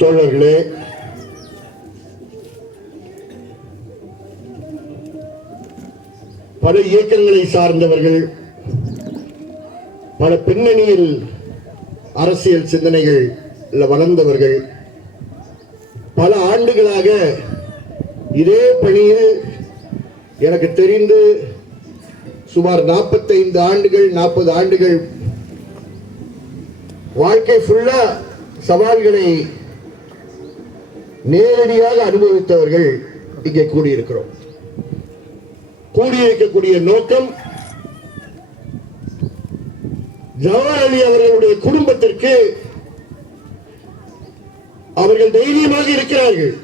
தோழர்களே, பல இயக்கங்களை சார்ந்தவர்கள், பல பின்னணியில் அரசியல் சிந்தனைகள் வளர்ந்தவர்கள் பல ஆண்டுகளாக இதே பணியில் எனக்கு தெரிந்து சுமார் 45 ஆண்டுகள் 40 ஆண்டுகள் வாழ்க்கை ஃபுல்லா சவால்களை நேரடியாக அனுபவித்தவர்கள் இங்கே கூடியிருக்கிறோம். கூடியிருக்கக்கூடிய நோக்கம் ஜவஹர் அலி அவர்களுடைய குடும்பத்திற்கு அவர்கள் தைரியமாக இருக்கிறார்கள்.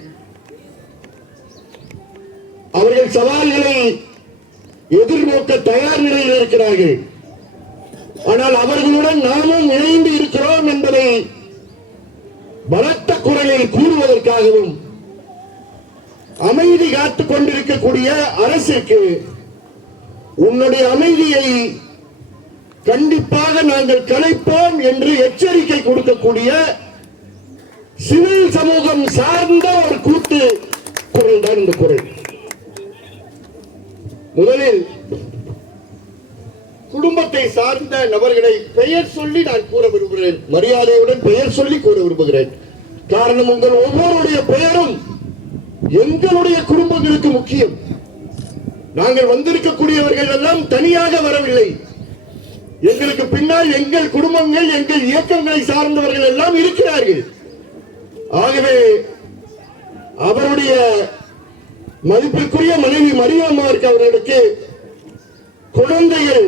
அவர்கள் சவால்களை எதிர்நோக்க தயார் நிலையில் இருக்கிறார்கள். ஆனால் அவர்களுடன் நாமும் இணைந்து இருக்கிறோம் என்பதை பலத்த குரலில் கூறுவதற்காகவும் அமைதி காத்துக் கொண்டிருக்கக்கூடிய அரசுக்கு உன்னுடைய அமைதியை கண்டிப்பாக நாங்கள் கலைப்போம் என்று எச்சரிக்கை கொடுக்கக்கூடிய சிவில் சமூகம் சார்ந்த ஒரு கூட்டு குரல் தான் இந்த குரல். முதலில் குடும்பத்தை சார்ந்த நபர்களை பெயர் சொல்லி நான் கூற விரும்புகிறேன். மரியாதையுடன் பெயர் சொல்லி கூற விரும்புகிறேன். காரணம், உங்கள் ஒவ்வொருடைய பெயரும் எங்களுடைய குடும்பங்களுக்கு முக்கியம். நாங்கள் வந்திருக்கக்கூடியவர்கள் எல்லாம் தனியாக வரவில்லை. எங்களுக்கு பின்னால் எங்கள் குடும்பங்கள், எங்கள் இயக்கங்களை சார்ந்தவர்கள் எல்லாம் இருக்கிறார்கள். ஆகவே அவருடைய மதிப்பிற்குரிய மனைவி மரியாமார்க் அவர்களுக்கு குழந்தைகள்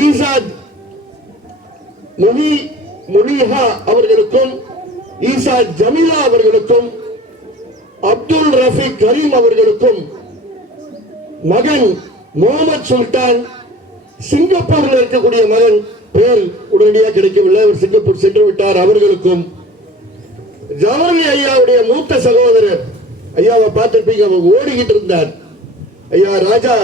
ஈசாத் முனிஹா அவர்களுக்கும் ஈசாத் ஜமீலா அவர்களுக்கும் அப்துல் ரஃபீக் கரீம் அவர்களுக்கும் மகன் முகமது சுல்தான், சிங்கப்பூரில் இருக்கக்கூடிய மகன் பெயர் உடனடியாக கிடைக்கவில்லை, அவர் சிங்கப்பூர் சென்று விட்டார், அவர்களுக்கும் ஜவஹர் ஐயாவுடைய மூத்த சகோதரர் ஐயாவை பார்த்திருப்பீங்க, அவர் ஓடிக்கிட்டு இருந்தார், ஐயா ராஜா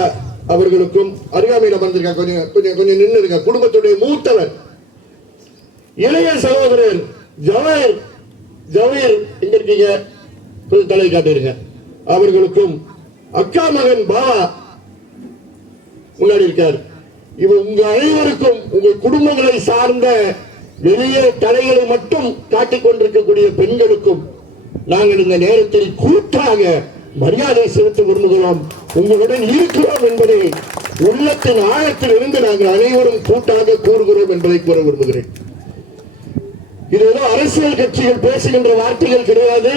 அவர்களுக்கும் அருகாமையில் அமர்ந்திருக்காங்க. கொஞ்சம் கொஞ்சம் நின்று இருக்க. குடும்பத்துடைய மூத்தவர் இளைய சகோதரர் ஜவஹர் எங்க இருக்கீங்க, தலை காட்டுங்க, அவர்களுக்கும் அக்கா மகன் பாவா முன்னாடி இருக்கார். இவர் உங்க அனைவருக்கும், உங்கள் குடும்பங்களை சார்ந்த வெளியே தலைகளை மட்டும் காட்டிக் கொண்டிருக்கக்கூடிய பெண்களுக்கும் நாங்கள் இந்த நேரத்தில் கூட்டாக மரியாதை செலுத்த விரும்புகிறோம். உங்களுடன் இருக்கிறோம் என்பதை உள்ளத்தின் ஆழத்தில் இருந்து நாங்கள் அனைவரும் கூட்டாக கூறுகிறோம் என்பதை கூற விரும்புகிறேன். இது ஏதோ அரசியல் கட்சிகள் பேசுகின்ற வார்த்தைகள் கிடையாது.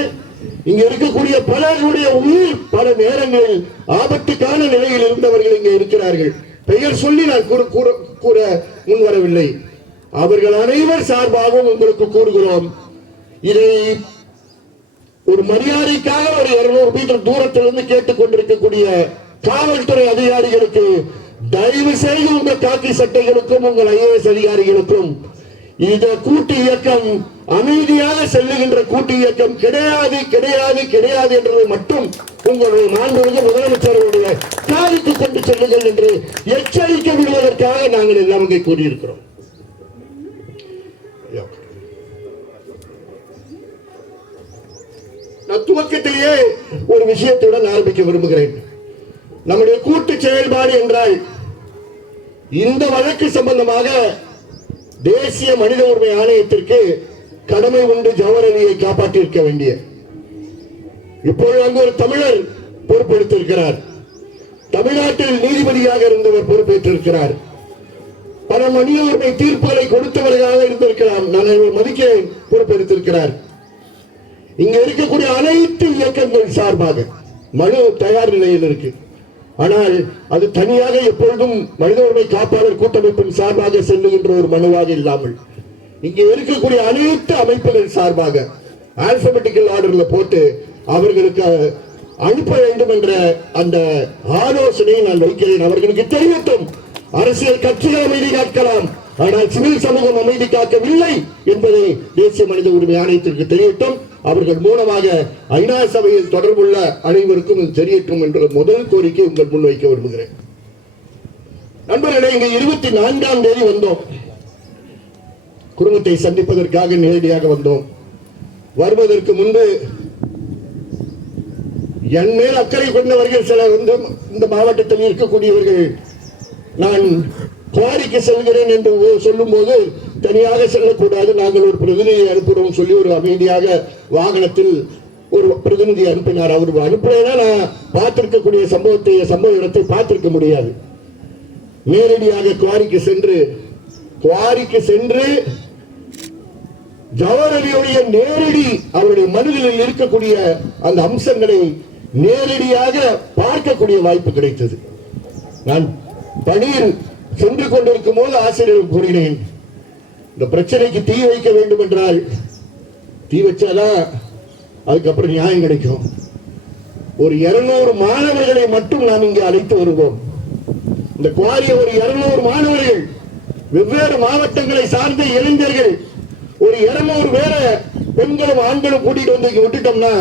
இங்க இருக்கக்கூடிய பலருடைய உயிர் பல நேரங்களில் ஆபத்துக்கான நிலையில் இருந்தவர்கள் இங்கே இருக்கிறார்கள். பெயர் சொல்லி நான் கூற முன்வரவில்லை. அவர்கள் அனைவர் சார்பாகவும் உங்களுக்கு கூறுகிறோம். இதை ஒரு மரியாதைக்காக ஒரு 200 மீட்டர் தூரத்திலிருந்து கேட்டுக் கொண்டிருக்கக்கூடிய காவல்துறை அதிகாரிகளுக்கு தயவு செய்து உங்கள் காக்கி சட்டைகளுக்கும் உங்கள் IAS அதிகாரிகளுக்கும் இந்த கூட்டு இயக்கம் அமைதியாக செல்லுகின்ற கூட்டு இயக்கம் கிடையாது கிடையாது கிடையாது என்றதை மட்டும் உங்களுடைய மாண்புமிகு முதலமைச்சர்களுடைய காதுக்கு கொண்டு செல்லுங்கள் என்று எச்சரிக்கை விடுவதற்காக நாங்கள் எல்லாம் இங்கே கூறியிருக்கிறோம். நான் துவக்கத்திலேயே ஒரு விஷயத்துடன் ஆரம்பிக்க விரும்புகிறேன். நம்முடைய கூட்டு செயல்பாடு என்றால் இந்த வழக்கு சம்பந்தமாக தேசிய மனித உரிமை ஆணையத்திற்கு கடமை உண்டு. ஜவஹர் அலியை காப்பாற்றியிருக்க வேண்டிய இப்பொழுது அங்கு ஒரு தமிழர் பொறுப்பெடுத்திருக்கிறார். தமிழ்நாட்டில் நீதிபதியாக இருந்தவர் பொறுப்பேற்றிருக்கிறார். பல மனித உரிமை தீர்ப்புகளை கொடுத்தவர்களாக இருந்திருக்கலாம். நான் மதிக்கிறேன். பொறுப்பெடுத்திருக்கிறார். இங்க இருக்கக்கூடிய அனைத்து இயக்கங்கள் சார்பாக மனு தயார் நிலையில் இருக்கு. ஆனால் அது தனியாக எப்பொழுதும் மனித உரிமை காப்பாளர் கூட்டமைப்பின் சார்பாக செல்லுகின்ற ஒரு மனுவாக இல்லாமல் இங்கே இருக்கக்கூடிய அனைத்து அமைப்புகள் சார்பாக ஆல்பபெட்டிக்கல் ஆர்டர்ல போட்டு அவர்களுக்கு அனுப்ப வேண்டும் என்ற அந்த ஆலோசனையை நான் வைக்கிறேன். அவர்களுக்கு தெரியட்டும், அரசியல் கட்சிகள் அமைதி காக்கலாம், ஆனால் சிவில் சமூகம் அமைதி காக்கவில்லை என்பதை தேசிய மனித உரிமை ஆணையத்திற்கு தெரியட்டும். அவர்கள் மூலமாக ஐநா சபையில் தொடர்புள்ள அனைவருக்கும் இது தெரியட்டும் என்ற முதல் கோரிக்கை உங்கள் முன்வைக்க விரும்புகிறேன். நண்பர்களே, இங்க 24ஆம் தேதி வந்தோம். குடும்பத்தை சந்திப்பதற்காக நேரடியாக வந்தோம். வருவதற்கு முன்பு என் மேல் அக்கறை கொண்டவர்கள் சிலர் வந்து இந்த மாவட்டத்தில் இருக்கக்கூடியவர்கள் நான் குவாரிக்கு செல்கிறேன் என்று சொல்லும் போது தனியாக செல்லக்கூடாது, நாங்கள் ஒரு பிரதிநிதி அனுப்புகிறோம் சொல்லி ஒரு அமைதியாக வாகனத்தில் ஒரு பிரதிநிதி அனுப்பினார். அவர் அனுப்பினா நான் பார்த்திருக்கக்கூடிய சம்பவ இடத்தை பார்த்திருக்க முடியாது. நேரடியாக குவாரிக்கு சென்று ஜவஹர் அலியுடைய நேரடி அவருடைய மனதில் இருக்கக்கூடிய அந்த அம்சங்களை நேரடியாக பார்க்கக்கூடிய வாய்ப்பு கிடைத்தது. நான் பணியில் சென்று கொண்டிருக்கும் போது ஆசிரியர் கூறினேன், இந்த பிரச்சனைக்கு தீ வைக்க வேண்டும் என்றால் தீ வச்சாதான் அதுக்கப்புறம் நியாயம் கிடைக்கும். ஒரு 200 மாணவர்களை மட்டும் நாம் இங்கே அழைத்து வருவோம். இந்த குவாரிய ஒரு 200 மாணவர்கள், வெவ்வேறு மாவட்டங்களை சார்ந்த இளைஞர்கள், ஒரு 200 பேரை பெண்களும் ஆண்களும் கூட்டிட்டு வந்து இங்க விட்டுட்டோம்னா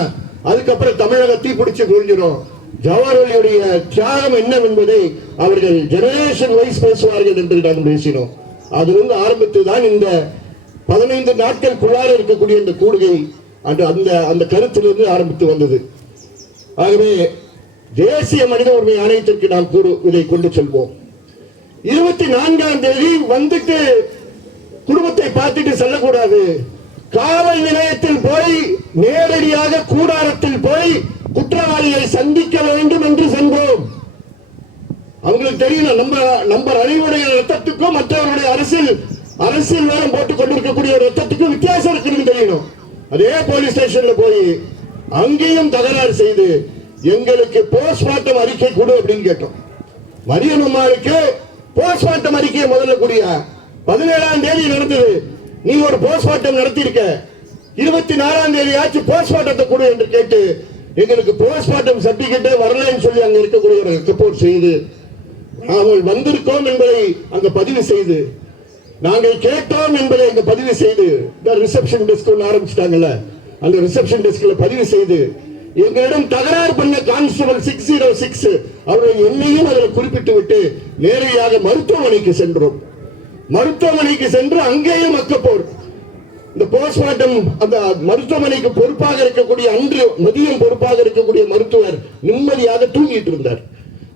அதுக்கப்புறம் தமிழக தீப்பிடிச்சு கொள்கிறோம். ஜவஹர் அலியுடைய தியாகம் என்னவென்பதை அவர்கள் ஜெனரேஷன் வைஸ் பேசுவார்கள் என்று நாங்கள் பேசினோம். அதிலிருந்து ஆரம்பித்துதான் இந்த 15 நாட்களுக்குள்ளார இருக்கக்கூடிய இந்த கூடுகை அந்த கருத்திலிருந்து ஆரம்பித்து வந்தது. ஆகவே தேசிய மனித உரிமை ஆணையத்திற்கு நாம் இதை கொண்டு செல்வோம். 24ஆம் தேதி வந்துட்டு குடும்பத்தை பார்த்துட்டு செல்லக்கூடாது. காவல் நிலையத்தில் போய் நேரடியாக கூடாரத்தில் போய் குற்றவாளிகளை சந்திக்க வேண்டும் என்று சென்றோம். அவங்களுக்கு தெரியணும் நம்ம அனைவருடைய ரத்தத்துக்கும் மற்றவருடைய அரசியல் வேலம் போட்டுக் கொண்டிருக்கக்கூடிய ரத்தத்துக்கும் வித்தியாசம் இருக்குன்னு தெரியணும். அதே போலீஸ் ஸ்டேஷன்ல போய் அங்கேயும் தகராறு செய்து எங்களுக்கு போஸ்ட்மார்ட்டம் அறிக்கை கொடு அப்படின்னு கேட்டோம். மரியம் அம்மாளுக்கு போஸ்ட்மார்ட்டம் அறிக்கையை முதல்ல கூடிய 17ஆம் தேதி நடந்தது. நீ ஒரு போஸ்ட்மார்ட்டம் நடத்தியிருக்க, 24ஆம் தேதி ஆச்சு போஸ்ட்மார்ட்டத்தை கொடு என்று கேட்டு எங்களுக்கு போஸ்ட்மார்ட்டம் சர்டிபிகேட்டே வரலன்னு சொல்லி அங்க இருக்கக்கூடிய ஒரு ரிப்போர்ட் செய்து நாங்கள் வந்திருக்கோம் என்பதை அங்க பதிவு செய்து நாங்கள் கேட்டோம் என்பதை அங்க பதிவு செய்து ரிசப்ஷன் டெஸ்க் ஆரம்பிச்சிட்டாங்கல்ல, அந்த ரிசப்ஷன் டெஸ்க்ல பதிவு செய்து எங்களிடம் தகராறு பண்ண கான்ஸ்டபிள் 606 அவர்கள் என்னையும் அதில் குறிப்பிட்டு விட்டு நேரடியாக மருத்துவமனைக்கு சென்றோம். மருத்துவமனைக்கு சென்று அங்கேயும் அக்கப்போர் இந்த போஸ்ட்மார்ட்டம் அந்த மருத்துவமனைக்கு பொறுப்பாக இருக்கக்கூடிய அன்று மதியம் பொறுப்பாக இருக்கக்கூடிய மருத்துவர் நிம்மதியாக தூங்கிட்டு இருந்தார்.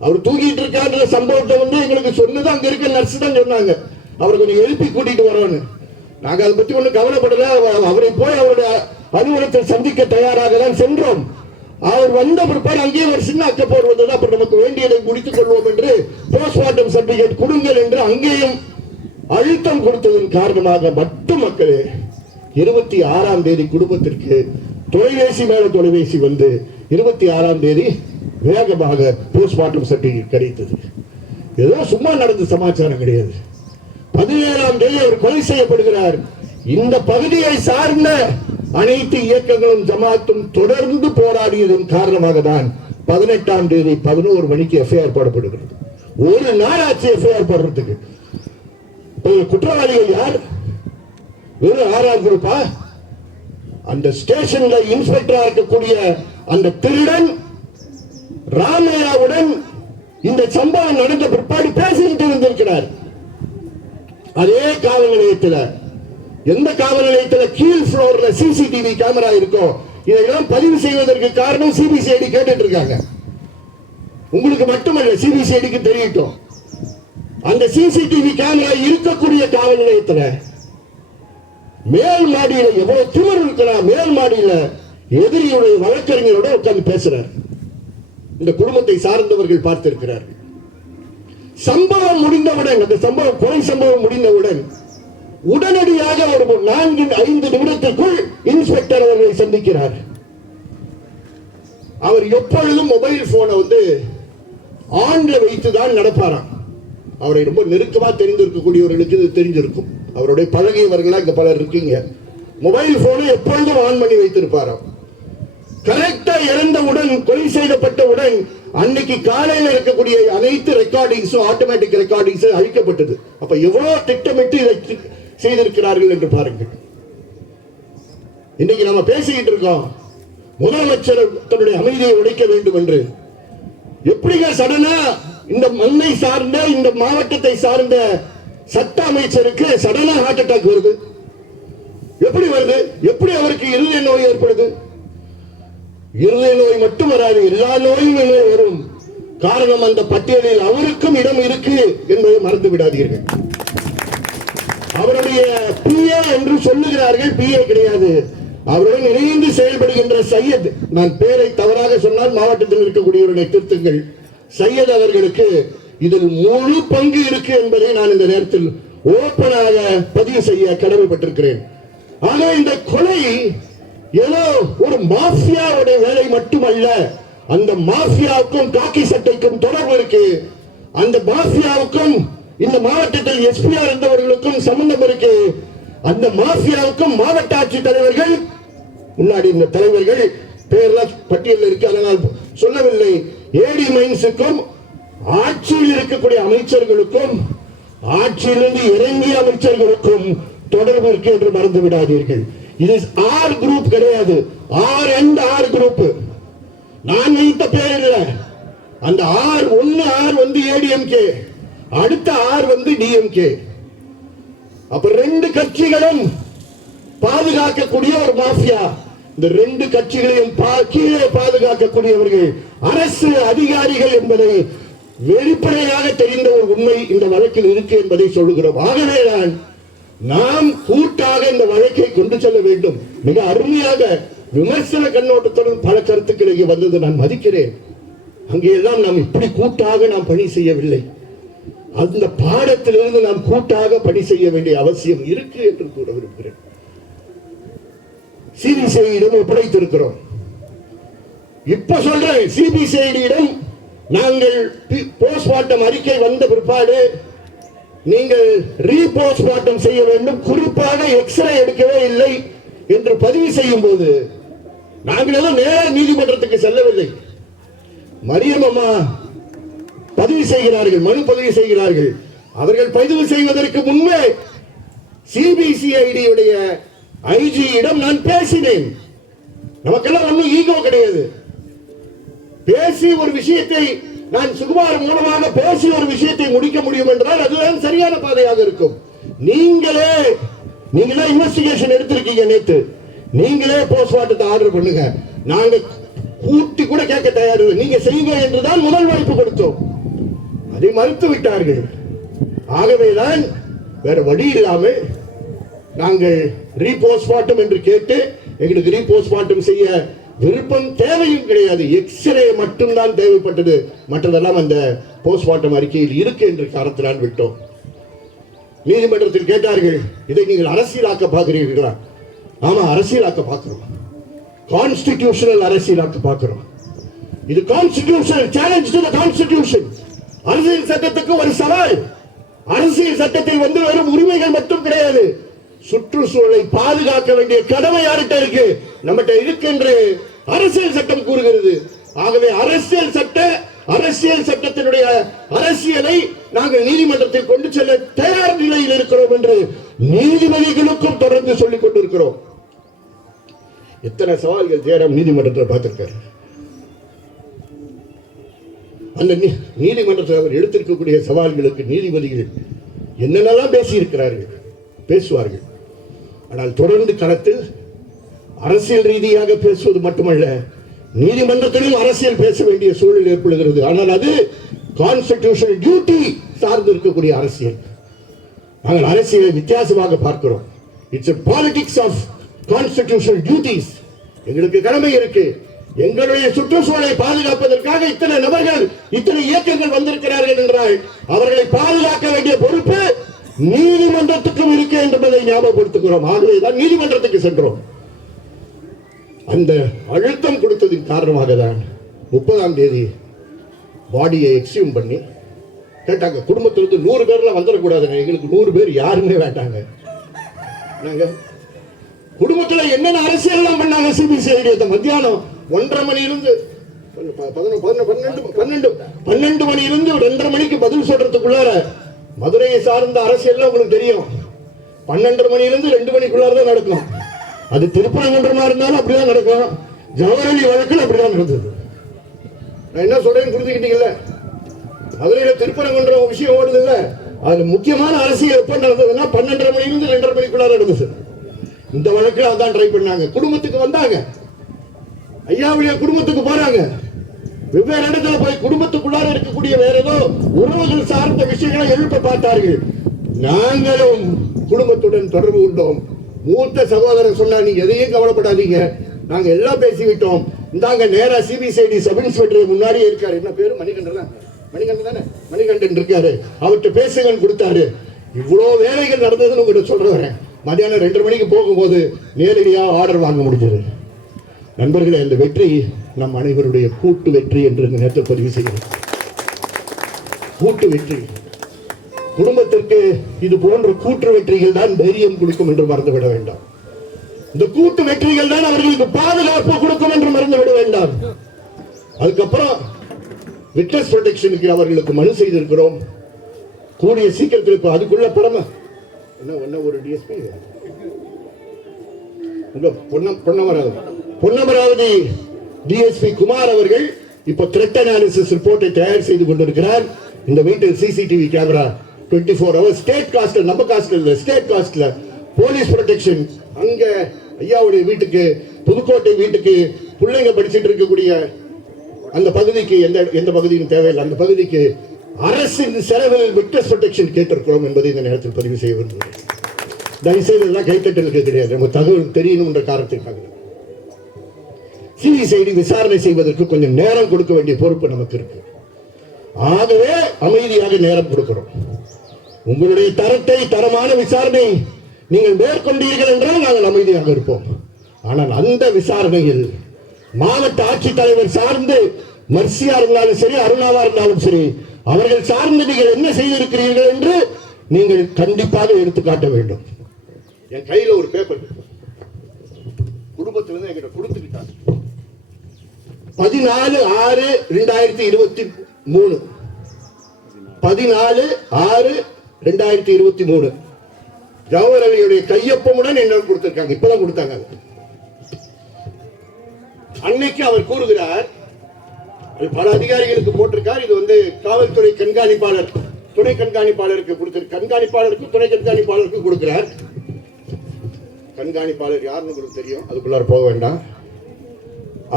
அவர் தூங்கிட்டு இருக்கான்ற சம்பவத்தை வந்து எங்களுக்கு சொன்னது அங்க இருக்க நர்ஸ் தான் சொன்னாங்க. அவரை கொஞ்சம் எழுப்பி கூட்டிட்டு வரோன்னு. நாங்க அதை பத்தி ஒன்றும் கவலைப்படல. அவரை போய் அவருடைய அலுவலகத்தை சந்திக்க தயாராக தான் சென்றோம். அவர் வந்த பிற்பாடு அங்கேயே ஒரு சின்ன அக்கப்போர் வந்தது. அப்புறம் நமக்கு வேண்டியதை முடித்துக் கொள்வோம் என்று போஸ்ட்மார்ட்டம் சர்டிபிகேட் கொடுங்கள் என்று அங்கேயும் அழுத்தம் கொடுத்ததன் காரணமாக மட்டும் மக்களே 26ஆம் தேதி குடும்பத்திற்கு தொலைபேசி மேல தொலைபேசி வந்து 26ஆம் தேதி வேகமாக போஸ்ட்மார்ட்டம் சர்டிபிகேட் கிடைத்தது. ஏதோ சும்மா நடந்த சமாச்சாரம் கிடையாது. 17ஆம் தேதி அவர் கொலை செய்யப்படுகிறார். இந்த பகுதியை சார்ந்த அனைத்து இயக்கங்களும் ஜமாத்தும் தொடர்ந்து போராடியதன் காரணமாக தான் 18ஆம் தேதி 11 மணிக்கு எஃப்ஐஆர் போடப்படுகிறது. ஒரு நாள் ஆச்சு எஃப்ஐஆர் போடுறதுக்கு. குற்றவாளிகள் யார்? வெறும் 6ஆம் குரூப்பா? அந்த ஸ்டேஷன்ல இன்ஸ்பெக்டரா இருக்கக்கூடிய அந்த திருடன் ராமையாவுடன் இந்த சம்பவம் நடந்த பிற்பாடு பேசிட்டு இருந்திருக்கிறார். அதே காவல் நிலையத்தில், எந்த காவல் நிலையத்தில் கீழ் ஃப்ளோர்ல சிசிடிவி கேமரா இருக்கோ இதையெல்லாம் பதிவு செய்வதற்கு காரணம் சிபிசிஐடி கேட்டுட்டு இருக்காங்க. உங்களுக்கு மட்டுமல்ல, சிபிசிஐடிக்கு தெரியட்டும். அந்த சிசிடிவி கேமரா இருக்கக்கூடிய காவல் நிலையத்தில் மேல் மாடியில எவ்வளவு திமிர் இருக்கலாம். மேல் மாடியில எதிரியுடைய வழக்கறிஞரோட உட்கார்ந்து பேசுறார். இந்த குடும்பத்தை சார்ந்தவர்கள் பார்த்திருக்கிறார்கள். சம்பவம் முடிந்தவுடன், அந்த சம்பவம் கொலை சம்பவம் முடிந்தவுடன் உடனடியாக ஒரு 4-5 நிமிடத்திற்குள் இன்ஸ்பெக்டர் அவர்களை சந்திக்கிறார். அவர் எப்பொழுதும் மொபைல் போனை வந்து ஆன்ல வைத்துதான் நடப்பாராம். அவரை ரொம்ப நெருக்கமா தெரிந்திருக்கக்கூடியவர்களுக்கு இது தெரிஞ்சிருக்கும். அவருடைய பழகியவர்களா இங்க பலர் இருக்கீங்க. மொபைல் போனை எப்பொழுதும் ஆன் பண்ணி வைத்திருப்பாராம். கரெக்டா இறந்தவுடன், கொலை செய்யப்பட்டவுடன் அன்னைக்கு காலையில் இருக்கக்கூடிய அனைத்து ரெக்கார்டிங்ஸும் ஆட்டோமேட்டிக் ரெக்கார்டிங்ஸ் அழிக்கப்பட்டது. அப்ப எவ்வளவு திட்டமிட்டு இதை செய்திருக்கிறார்கள் என்று பாருங்கள். இன்னைக்கு நம்ம பேசிக்கிட்டு இருக்கோம் முதலமைச்சர் தன்னுடைய அமைதியை உடைக்க வேண்டும் என்று. எப்படிங்க சடனா இந்த மண்ணை சார்ந்த, இந்த மாவட்டத்தை சார்ந்த சட்ட அமைச்சருக்கு சடனா ஹார்ட் அட்டாக் வருது? எப்படி வருது? எப்படி அவருக்கு இருதய நோய் ஏற்படுது? இருதய நோய் மட்டும் வராது, எல்லா நோயும் வரும். காரணம், அந்த பட்டியலில் அவருக்கும் இடம் இருக்கு என்பதை மறந்து விடாதீர்கள். அவருடைய பிஏ என்று சொல்லுகிறார்கள், பிஏ கிடையாது. அவருடன் இணைந்து செயல்படுகின்ற சையத், நான் பேரை தவறாக சொன்னால் மாவட்டத்தில் இருக்கக்கூடியவர்களை திருத்துங்கள், சையத் அவர்களுக்கு இதில் முழு பங்கு இருக்கு என்பதை நான் இந்த நேரத்தில் ஓப்பனாக பதிவு செய்ய கடமைப்பட்டிருக்கிறேன். ஆக இந்த கொலை ஏதோ ஒரு மாஃபியாவுடைய வேலை மட்டுமல்ல, அந்த மாஃபியாவுக்கும் காக்கி சட்டைக்கும் தொடர்பு இருக்கு. அந்த மாஃபியாவுக்கும் இந்த மாவட்டத்தில் எஸ்பிஆர் இருந்தவர்களுக்கும் சம்பந்தம் இருக்கு. அந்த மாஃபியாவுக்கும் மாவட்ட ஆட்சித் தலைவர்கள், முன்னாடி இந்த தலைவர்கள் பேர்லாம் பட்டியலில் இருக்கு, அதனால் சொல்லவில்லை. ஏடி மைன்ஸுக்கும் ஆட்சியில் இருக்கக்கூடிய அமைச்சர்களுக்கும் ஆட்சியிலிருந்து இறங்கிய அமைச்சர்களுக்கும் தொடர்பு இருக்கு என்று மறந்து விடாதீர்கள். இது ஆர் குரூப் கிடையாது, ஆர் அண்ட் ஆர் குரூப். நான் வைத்த பேர் இல்ல. அந்த ஆர் வந்து ஏடிஎம்கே, அடுத்த ஆர் வந்து டிஎம்கே. அப்ப ரெண்டு கட்சிகளும் பாதுகாக்கக்கூடிய ஒரு மாஃபியா. இந்த ரெண்டு கட்சிகளையும் கீழே பாதுகாக்கக்கூடியவர்கள் அரசு அதிகாரிகள் என்பதை வெளிப்படையாக தெரிந்த ஒரு உண்மை இந்த வழக்கில் இருக்கு என்பதை சொல்லுகிறோம். ஆகவேதான் நாம் கூட்டாக இந்த வழக்கை கொண்டு செல்ல வேண்டும். மிக அருமையாக விமர்சன கண்ணோட்டத்துடன் பல கருத்துக்கள் இங்கே வந்தது நான் மதிக்கிறேன். அங்கேயெல்லாம் நாம் இப்படி கூட்டாக நாம் பணி செய்யவில்லை. அந்த பாடத்திலிருந்து நாம் கூட்டாக பணி செய்ய வேண்டிய அவசியம் இருக்கு என்று கூற விரும்புகிறேன். சிபிசிஐடிடம் ஒப்படைத்திருக்கிறோம். இப்ப சொல்றேன், சிபிசிஐடியிடம் நாங்கள் போஸ்ட்மார்ட்டம் அறிக்கை வந்த பிற்பாடு நீங்கள் ரீபோஸ்ட்மார்ட்டம் செய்ய வேண்டும், குறிப்பாக எக்ஸ்ரே எடுக்கவே இல்லை என்று பதிவு செய்யும் போது நாங்கள் எல்லாம் நேர நீதிமன்றத்துக்கு செல்லவில்லை. மரியம் அம்மா பதிவு செய்கிறார்கள், மனு பதிவு செய்கிறார்கள். அவர்கள் பதிவு செய்வதற்கு முன்பே சிபிசிஐடி உடைய ஐஜியிடம் நான் பேசினேன். நமக்கெல்லாம் ஒன்றும் ஈகோ கிடையாது. பேசி ஒரு விஷயத்தை நான் சுகுமார் மூலமாக பேசி ஒரு விஷயத்தை முடிக்க முடியும் என்றால் அதுதான் சரியான பாதையாக இருக்கும். நீங்களே இன்வெஸ்டிகேஷன் எடுத்திருக்கீங்க, நேற்று நீங்களே போஸ்ட்மார்ட்டத்தை ஆர்டர் பண்ணுங்க, நாங்க கூட்டி கூட கேட்க தயார், நீங்க செய்யுங்க என்றுதான் முதல் வாய்ப்பு கொடுத்தோம். அதை மறுத்து விட்டார்கள். ஆகவேதான் வேற வழி இல்லாமல் நாங்கள் ரீபோஸ்ட்மார்ட்டம் என்று கேட்டு, எங்களுக்கு ரீபோஸ்ட்மார்ட்டம் செய்ய விருப்பம் தேவையும் கிடையாது, எக்ஸ்ரே மட்டும்தான் தேவைப்பட்டது, மற்றதெல்லாம் அந்த போஸ்ட்மார்ட்டம் அறிக்கையில் இருக்கு என்று காரணத்தினால் விட்டோம். நீதிமன்றத்தில் கேட்டார்கள், இதை நீங்கள் அரசியலாக்க பார்க்கிறீர்களா? ஆமா, அரசியலாக்க பார்க்கிறோம், கான்ஸ்டிடியூஷனல் அரசியலாக்க பார்க்கிறோம். இது constitutional challenge to the constitution. அரசியல் சட்டத்துக்கு ஒரு சவால். அரசியல் சட்டத்தில் வந்து வெறும் உரிமைகள் மட்டும் கிடையாது, சுற்றுச்சூழலை பாதுகாக்க வேண்டிய கடமை யார்கிட்ட இருக்கு? நம்மகிட்ட இருக்கு என்று அரசியல் சட்டம் கூறுகிறது. ஆகவே அரசியல் சட்டத்தினுடைய அரசியலை நாங்கள் நீதிமன்றத்தில் கொண்டு செல்ல தயார் நிலையில் இருக்கிறோம் என்று நீதிபதிகளுக்கும் தொடர்ந்து சொல்லிக் கொண்டிருக்கிறோம். எத்தனை சவால்கள் ஜெயராம் நீதிமன்றத்தில் பார்த்திருக்காரு. அந்த நீதிமன்றத்தில் அவர் எடுத்திருக்கக்கூடிய சவால்களுக்கு நீதிபதிகள் என்னென்னலாம் பேசியிருக்கிறார்கள், பேசுவார்கள். ஆனால் தொடர்ந்து களத்தில் அரசியல் ரீதியாக பேசுவது மட்டுமல்ல, நீதிமன்றத்திலும் அரசியல் பேச வேண்டிய சூழல் ஏற்படுகிறது. ஆனால் அது கான்ஸ்டிடியூஷனல் டியூட்டி சார்ந்து இருக்கக்கூடிய அரசியல். நாங்கள் அரசியலை வித்தியாசமாக பார்க்கிறோம். It's politics of constitutional duties. எங்களுக்கு கடமை இருக்கு. எங்களுடைய சுற்றுச்சூழலை பாதுகாப்பதற்காக இத்தனை நபர்கள், இத்தனை இயக்கங்கள் வந்திருக்கிறார்கள் என்றால் அவர்களை பாதுகாக்க வேண்டிய பொறுப்பு நீதிமன்றத்துக்கும் இருக்கு என்பதை ஞாபகப்படுத்துகிறோம். ஆகவேதான் நீதிமன்றத்துக்கு சென்றோம். அந்த அழுத்தம் கொடுத்ததின் காரணமாக தான் 30ஆம் தேதி பாடியை எக்ஸ்யூம் பண்ணி கேட்டாங்க. குடும்பத்திலிருந்து 100 பேர்லாம் வந்துடக்கூடாதுங்க, எங்களுக்கு 100 பேர் யாருமே வேண்டாங்க. நாங்க குடும்பத்துல என்னென்ன அரசியல் எல்லாம் பண்ணாங்க சிபிசிஐடி. மத்தியானம் 1:30 மணியிலிருந்து 12 மணியிலிருந்து 2:30 மணிக்கு பதில் சொல்றதுக்குள்ளார மதுரையை சார்ந்த அரசியல் உங்களுக்கு தெரியும். 12:30 மணியிலிருந்து 2 மணிக்குள்ளார தான் நடக்கும். அது திருப்பரங்குன்றமா இருந்தாலும் அப்படிதான் நடக்கும். ஜவஹர்லி வழக்கில் அப்படிதான் நடந்தது. நான் என்ன சொல்றேன்னு புரிஞ்சுக்கிட்டீங்கல்ல? மதுரையில திருப்பரங்குன்றம் விஷயம் ஓடுது இல்ல, அது முக்கியமான அரசியல் எப்ப நடந்ததுன்னா 12:30 மணியிலிருந்து 2:30 மணிக்குள்ளார நடந்தது. இந்த வழக்கு அதான் ட்ரை பண்ணாங்க. குடும்பத்துக்கு வந்தாங்க, ஐயாவுடைய குடும்பத்துக்கு போறாங்க. வெவ்வேறு இடத்துல போய் குடும்பத்துக்குள்ளார இருக்கக்கூடிய வேற ஏதோ உறவுகள் சார்ந்த விஷயங்களை எழுப்ப பார்த்தார்கள். நாங்களும் குடும்பத்துடன் தொடர்பு கொண்டோம். மூத்த சகோதரர் சொன்னா, நீங்க எதையும் கவலைப்படாதீங்க, நாங்க எல்லாம் பேசிவிட்டோம், இந்தாங்க நேரா சிபிசிஐடி சப் இன்ஸ்பெக்டர் முன்னாடியே இருக்காரு, என்ன பேரு மணிகண்டன் இருக்காரு, அவர்கிட்ட பேசுங்கன்னு கொடுத்தாரு. இவ்வளவு வேலைகள் நடந்ததுன்னு உங்கள்கிட்ட சொல்றேன். மதியானம் 2:30 மணிக்கு போகும்போது நேரடியா ஆர்டர் வாங்க முடிஞ்சது. நண்பர்களே, இந்த வெற்றி நம் அனைவருடைய கூட்டு வெற்றி என்று இந்த நேரத்தில் பதிவு செய்கிறோம். கூட்டு வெற்றி. குடும்பத்திற்கு இது போன்ற கூட்டு வெற்றிகள் தான் தைரியம் கொடுக்கும் என்று மறந்துவிட வேண்டாம். இந்த கூட்டு வெற்றிகள் தான் அவர்களுக்கு பாதுகாப்பு கொடுக்கும் என்று மறந்துவிட வேண்டாம். அதுக்கப்புறம் விட்னஸ் ப்ரொடெக்ஷனுக்கு அவர்களுக்கு மனு செய்திருக்கிறோம். கூடிய சீக்கிரத்தில் அதுக்குள்ள பரம என்ன ஒரு டிஎஸ்பி பொன்னமராவதி டிஎஸ்பி குமார் அவர்கள் இப்ப த்ரெட் அனாலிசிஸ் ரிப்போர்ட்டை தயார் செய்து கொண்டிருக்கிறார். இந்த வீட்டில் சிசிடிவி கேமரா 24 hours ஸ்டேட் காஸ்ட்ல, நம்ம காஸ்ட்ல இல்ல, ஸ்டேட் காஸ்ட்ல போலீஸ் ப்ரொடெக்ஷன். அங்க ஐயாவுடைய வீட்டுக்கு, புதுக்கோட்டை வீட்டுக்கு, பிள்ளைங்க படிச்சுட்டு இருக்கக்கூடிய அந்த பகுதிக்கு எந்த பகுதியும் தேவையில்லை, அந்த பகுதிக்கு அரசின் செலவில் விட்னஸ் ப்ரொடெக்ஷன் கேட்டிருக்கிறோம் என்பதை இந்த நேரத்தில் பதிவு செய்ய விரும்புகிறேன். தயவுசெய்து எல்லாம் கைத்தட்டலுக்கு கிடையாது, நம்ம தகவல் தெரியணும் என்ற காரணத்திற்காக. சிபிசிஐடி விசாரணை செய்வதற்கு கொஞ்சம் நேரம் கொடுக்க வேண்டிய பொறுப்பு நமக்கு இருக்கு. ஆகவே அமைதியாக நேரம் கொடுக்கிறோம். உங்களுடைய தரமான விசாரணை நீங்கள் மேற்கொண்டீர்கள் என்றால் நாங்கள் அமைதியாக இருப்போம். ஆனால் அந்த விசாரணையில் மாவட்ட ஆட்சித்தலைவர் சார்ந்து மர்சியா இருந்தாலும் சரி, அருணாவா இருந்தாலும் சரி, அவர்கள் சார்ந்து நீங்கள் என்ன செய்திருக்கிறீர்கள் என்று நீங்கள் கண்டிப்பாக எடுத்துக்காட்ட வேண்டும். என் கையில ஒரு பேப்பர் குடும்பத்திலிருந்து என்கிட்ட கொடுத்துக்கிட்டாங்க. 14/6/2023 14/6/2023 ஜவஹர் அலியுடைய கையொப்பமுடன் என்ன கொடுத்திருக்காங்க. இப்பதான் கொடுத்தாங்க. அன்னைக்கு அவர் கூறுகிறார், பல அதிகாரிகளுக்கு போட்டிருக்கார். இது வந்து காவல்துறை கண்காணிப்பாளர், துணை கண்காணிப்பாளருக்கு கொடுத்திருக்க, கண்காணிப்பாளருக்கு துணை கண்காணிப்பாளருக்கு கொடுக்கிறார். கண்காணிப்பாளர் யாருன்னு உங்களுக்கு தெரியும், அதுக்குள்ளார போக வேண்டாம்.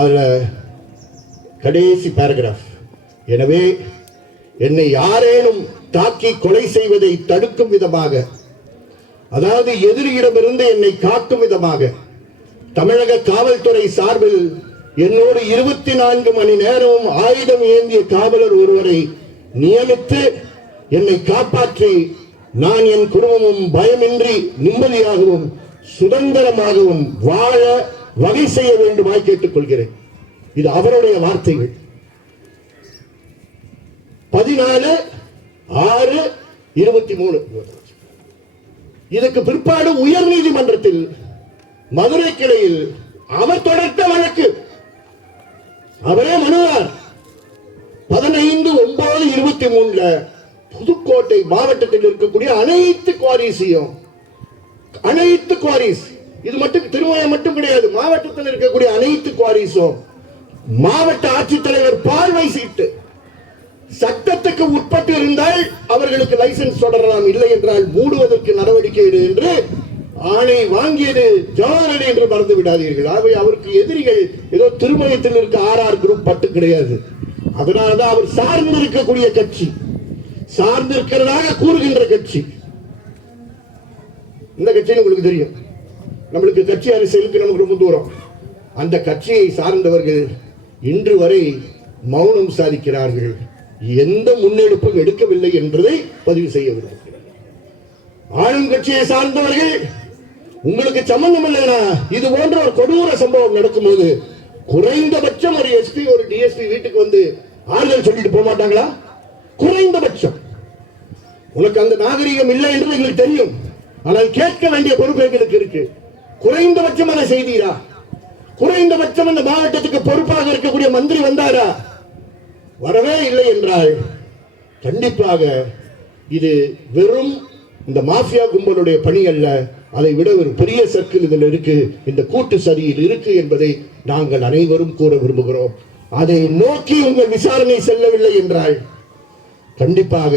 அதுல கடைசி பேராகிராஃப், எனவே என்னை யாரேனும் தாக்கி கொலை செய்வதை தடுக்கும் விதமாக, அதாவது எதிரியிடமிருந்து என்னை காக்கும் விதமாக தமிழக காவல்துறை சார்பில் என்னோடு 24 மணி நேரமும் ஆயுதம் ஏந்திய காவலர் ஒருவரை நியமித்து என்னை காப்பாற்றி நான் என் குடும்பமும் பயமின்றி நிம்மதியாகவும் சுதந்திரமாகவும் வாழ வகை செய்ய வேண்டுமாய் கேட்டுக்கொள்கிறேன். இது அவருடைய வார்த்தைகள். 14/6/23 இதுக்கு பிற்பாடு உயர் நீதிமன்றத்தில் மதுரை கிளையில் அவர் தொடர்ந்த வழக்கு, அவரே மனுவார். 15/9/23 புதுக்கோட்டை மாவட்டத்தில் இருக்கக்கூடிய அனைத்து குவாரிஸ், இது மட்டும் திருமயம் மட்டும் கிடையாது, மாவட்டத்தில் இருக்கக்கூடிய அனைத்து குவாரிஸும் மாவட்ட ஆட்சித்தலைவர் பார்வை சீட்டு சட்டத்துக்கு உட்பட்டு இருந்தால் அவர்களுக்கு லைசன்ஸ் தொடரலாம், இல்லை என்றால் மூடுவதற்கு நடவடிக்கை எடு என்று ஆணை வாங்கியது ஜவஹர் அலி என்று மறந்து விடாதீர்கள். ஆகவே அவருக்கு எதிரிகள் ஏதோ திருமயத்தில் இருக்க RR குரூப் பட்டு கிடையாது. அதனாலதான் அவர் சார்ந்திருக்கக்கூடிய கட்சி, சார்ந்திருக்கிறதாக கூறுகின்ற கட்சி. இந்த கட்சின்னு உங்களுக்கு தெரியும், நம்மளுக்கு கட்சி அரசியலுக்கு நமக்கு ரொம்ப தூரம். அந்த கட்சியை சார்ந்தவர்கள் இன்று வரை மௌனம் சாதிக்கிறார்கள், எந்த முன்னெடுப்பும் எடுக்கவில்லை என்பதை பதிவு செய்ய விரும்புகிறேன். ஆளும் கட்சியை சார்ந்தவர்கள் உங்களுக்கு சம்பந்தம் இல்லைனா இது போன்ற ஒரு கொடூர சம்பவம் நடக்கும்போது குறைந்தபட்சம் ஒரு எஸ்பி ஒரு டிஎஸ்பி வீட்டுக்கு வந்து ஆறுதல் சொல்லிட்டு போக மாட்டாங்களா? குறைந்தபட்சம். உனக்கு அந்த நாகரிகம் இல்லை என்று எங்களுக்கு தெரியும், ஆனால் கேட்க வேண்டிய பொறுப்பு எங்களுக்கு இருக்கு. குறைந்தபட்சம் அதை செய்தீரா? குறைந்தபட்சம் அந்த மாவட்டத்துக்கு பொறுப்பாக இருக்கக்கூடிய மந்திரி வந்தாரா? வரவே இல்லை என்றால் கண்டிப்பாக இது வெறும் இந்த மாஃபியா கும்பலுடைய பணி அல்ல, அதை விட ஒரு பெரிய சர்க்கிள் இதில் இருக்கு, இந்த கூட்டு சதியில் இருக்கு என்பதை நாங்கள் அனைவரும் கூற விரும்புகிறோம். அதை நோக்கி உங்கள் விசாரணை செல்லவில்லை என்றால் கண்டிப்பாக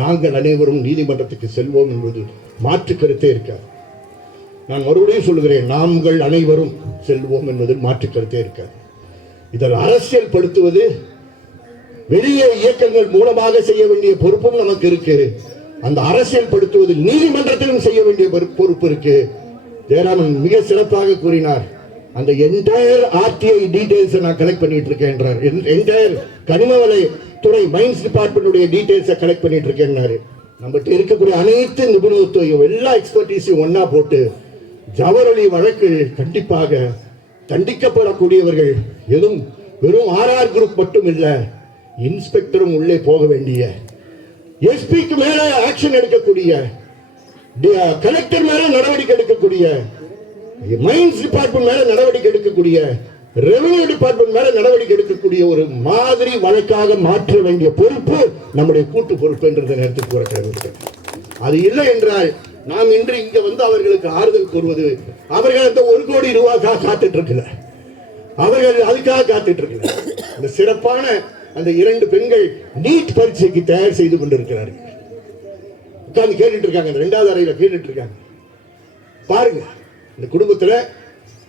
நாங்கள் அனைவரும் நீதிமன்றத்துக்கு செல்வோம் என்பது மாற்று கருத்தே இருக்காது. நான் மறுபடியும் சொல்லுகிறேன், நாங்கள் அனைவரும் செல்வோம் என்பதில் மாற்று கருத்தே இருக்காது. இதில் அரசியல் படுத்துவது வெளியே இயக்கங்கள் மூலமாக செய்ய வேண்டிய பொறுப்பும் நமக்கு இருக்கு. அந்த அரசியல் படுத்துவது நீதிமன்றத்திலும் செய்ய வேண்டிய பொறுப்பு இருக்கு. ஜெயராமன் மிக சிறப்பாக கூறினார். அந்த என்டையர் ஆர்டிஐ டீடைல்ஸ் நான் கலெக்ட் பண்ணிட்டு இருக்கேன் என்றார். என்டையர் கனிமவளை துறை மைன்ஸ் டிபார்ட்மெண்ட் டீடைல்ஸை கலெக்ட் பண்ணிட்டு இருக்கேன். நம்மகிட்ட இருக்கக்கூடிய அனைத்து நிபுணத்துவம் எல்லா எக்ஸ்பர்டீஸையும் ஒன்னா போட்டு ஜவஹர்லி வழக்கு கண்டிப்பாக தண்டிக்கப்படக்கூடியவர்கள் எதுவும் வெறும் ஆர்ஆர் குரூப் மட்டும் இல்ல, இன்ஸ்பெக்டரும் உள்ளே போக வேண்டிய, எஸ்பிக்கு மேல ஆக்ஷன் எடுக்கக்கூடிய, கலெக்டர் மேல நடவடிக்கை எடுக்கக்கூடிய, மைன்ஸ் டிபார்ட்மெண்ட் மேல நடவடிக்கை எடுக்கக்கூடிய, ரெவென்யூ டிபார்ட்மெண்ட் மேல நடவடிக்கை எடுக்கக்கூடிய ஒரு மாதிரி வழக்காக மாற்ற வேண்டிய பொறுப்பு நம்முடைய கூட்டு பொறுப்பு என்ற நேரத்தில் கூற கடமைப்பட்டது. அது இல்லை என்றால் நாம் இன்று இங்க வந்து அவர்களுக்கு ஆறுதல் கூறுவது, அவர்கள் அந்த 1 கோடி ரூபாய்க்காக காத்துட்டு இருக்கல, அவர்கள் அதுக்காக காத்துட்டு இருக்கல. அந்த சிறப்பான அந்த 2 பெண்கள் நீட் பரீட்சைக்கு தயார் செய்து கொண்டிருக்கிறார்கள். உட்கார்ந்து கேட்டுட்டு இருக்காங்க, 2வது அறையில கேட்டுட்டு இருக்காங்க. பாருங்க, இந்த குடும்பத்துல